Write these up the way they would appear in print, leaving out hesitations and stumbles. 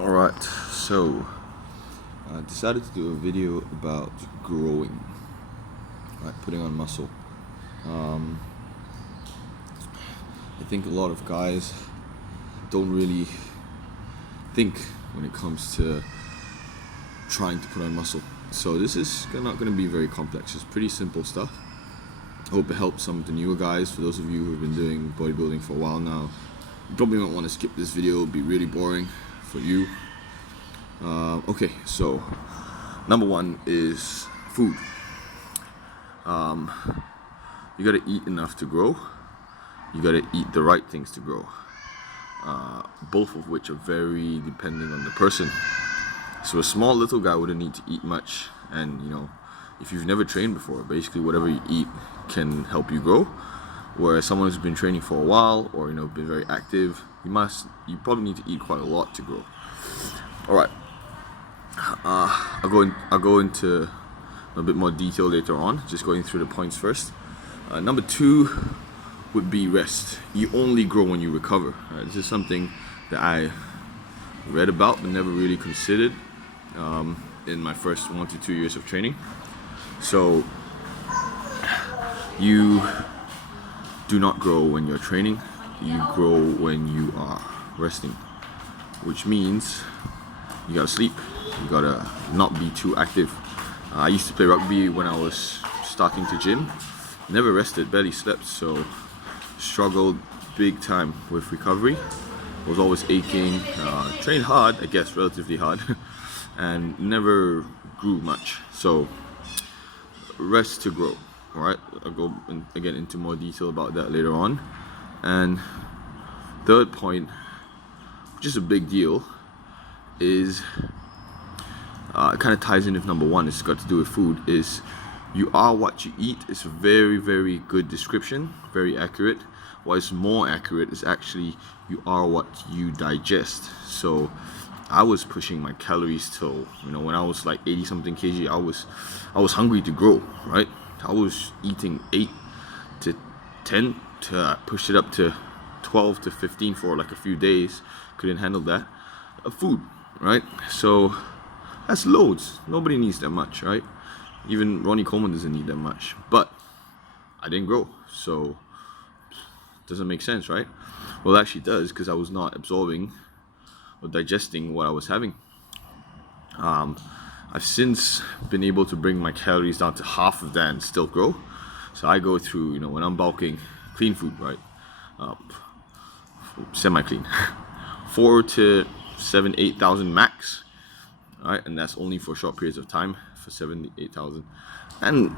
Alright, so I decided to do a video about growing, right, putting on muscle. I think a lot of guys don't really think when it comes to trying to put on muscle. So this is not going to be very complex, it's pretty simple stuff. I hope it helps some of the newer guys. For those of you who've been doing bodybuilding for a while now, you probably won't want to skip this video, it'll be really boring for you. Okay, so number one is food. You gotta eat enough to grow. You gotta eat the right things to grow. Both of which are very dependent on the person. So a small little guy wouldn't need to eat much, and if you've never trained before, basically whatever you eat can help you grow. Whereas someone who's been training for a while, or been very active, you probably need to eat quite a lot to grow. All right. I'll go into a bit more detail later on. Just going through the points first. Number two would be rest. You only grow when you recover. This is something that I read about but never really considered in my first 1 to 2 years of training. So you do not grow when you're training. You grow when you are resting, which means you gotta sleep. You gotta not be too active. I used to play rugby when I was starting to gym. Never rested, barely slept, so struggled big time with recovery. Was always aching. Trained hard, I guess, relatively hard, and never grew much. So rest to grow. All right, I'll go again into more detail about that later on. And third point, which is a big deal, is it kind of ties in with number one. It's got to do with food. Is you are what you eat. It's a very, very good description, very accurate. What is more accurate is actually you are what you digest. So I was pushing my calories till when I was like 80 something kg, I was hungry to grow, right? I was eating 8 to 10 to push it up to 12 to 15 for like a few days. Couldn't handle that food, right? So that's loads. Nobody needs that much, right? Even Ronnie Coleman doesn't need that much. But I didn't grow, so doesn't make sense, right? Well, it actually does, because I was not absorbing or digesting what I was having. I've since been able to bring my calories down to half of that and still grow. So I go through, when I'm bulking, clean food, right? Semi-clean, 4 to 7, 8,000 max. Alright, and that's only for short periods of time, for 7,000-8,000, and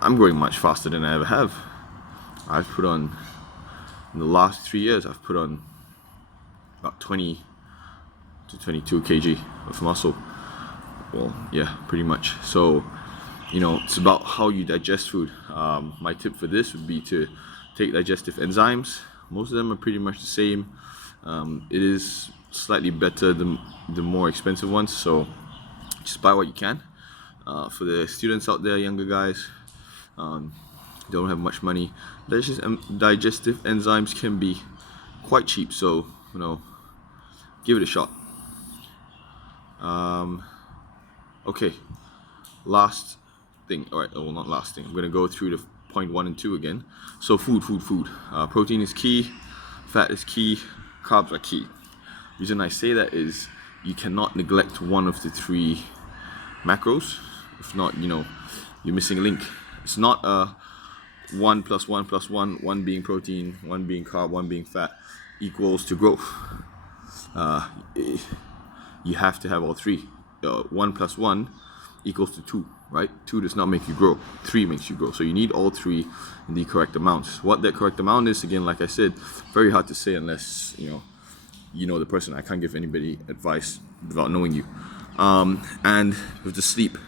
I'm growing much faster than I ever have. I've put on, in the last 3 years, I've put on about 20 to 22 kg of muscle. Well, yeah, pretty much. So, it's about how you digest food. My tip for this would be to take digestive enzymes. Most of them are pretty much the same. It is slightly better than the more expensive ones, so just buy what you can. For the students out there, younger guys, don't have much money, digestive enzymes can be quite cheap, so give it a shot. Okay, last thing. All right, well, not last thing, I'm gonna go through the point 1 and 2 again. So food. Protein is key, fat is key, carbs are key. The reason I say that is you cannot neglect one of the 3 macros. If not, you're missing a link. It's not a 1 plus 1 plus 1, 1 being protein, 1 being carb, 1 being fat, equals to growth. You have to have all 3. 1 plus 1 equals to 2, right? 2 does not make you grow, 3 makes you grow. So you need all 3 in the correct amounts. What that correct amount is, again, like I said, very hard to say unless you know the person. I can't give anybody advice without knowing you. And with the sleep,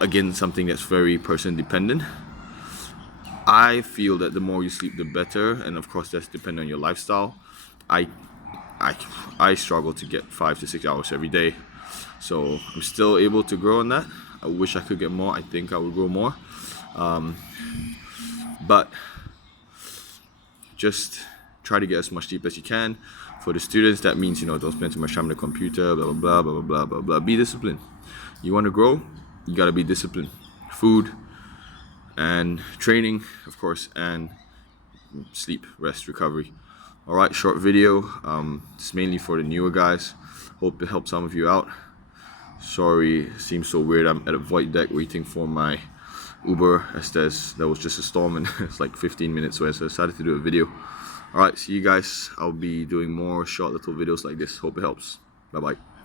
again, something that's very person dependent. I feel that the more you sleep, the better, and of course that's dependent on your lifestyle. I struggle to get 5 to 6 hours every day, so I'm still able to grow on that. I wish I could get more. I think I would grow more, but just try to get as much sleep as you can. For the students, that means, you know, don't spend too much time on the computer, blah, blah, blah, blah, blah, blah, blah. Be disciplined. You want to grow, you got to be disciplined. Food and training, of course, and sleep, rest, recovery. All right, short video. It's mainly for the newer guys. Hope it helped some of you out. Sorry, it seems so weird. I'm at a void deck waiting for my Uber, as there was just a storm and it's like 15 minutes away, so I decided to do a video. All right, see you guys. I'll be doing more short little videos like this. Hope it helps. Bye bye.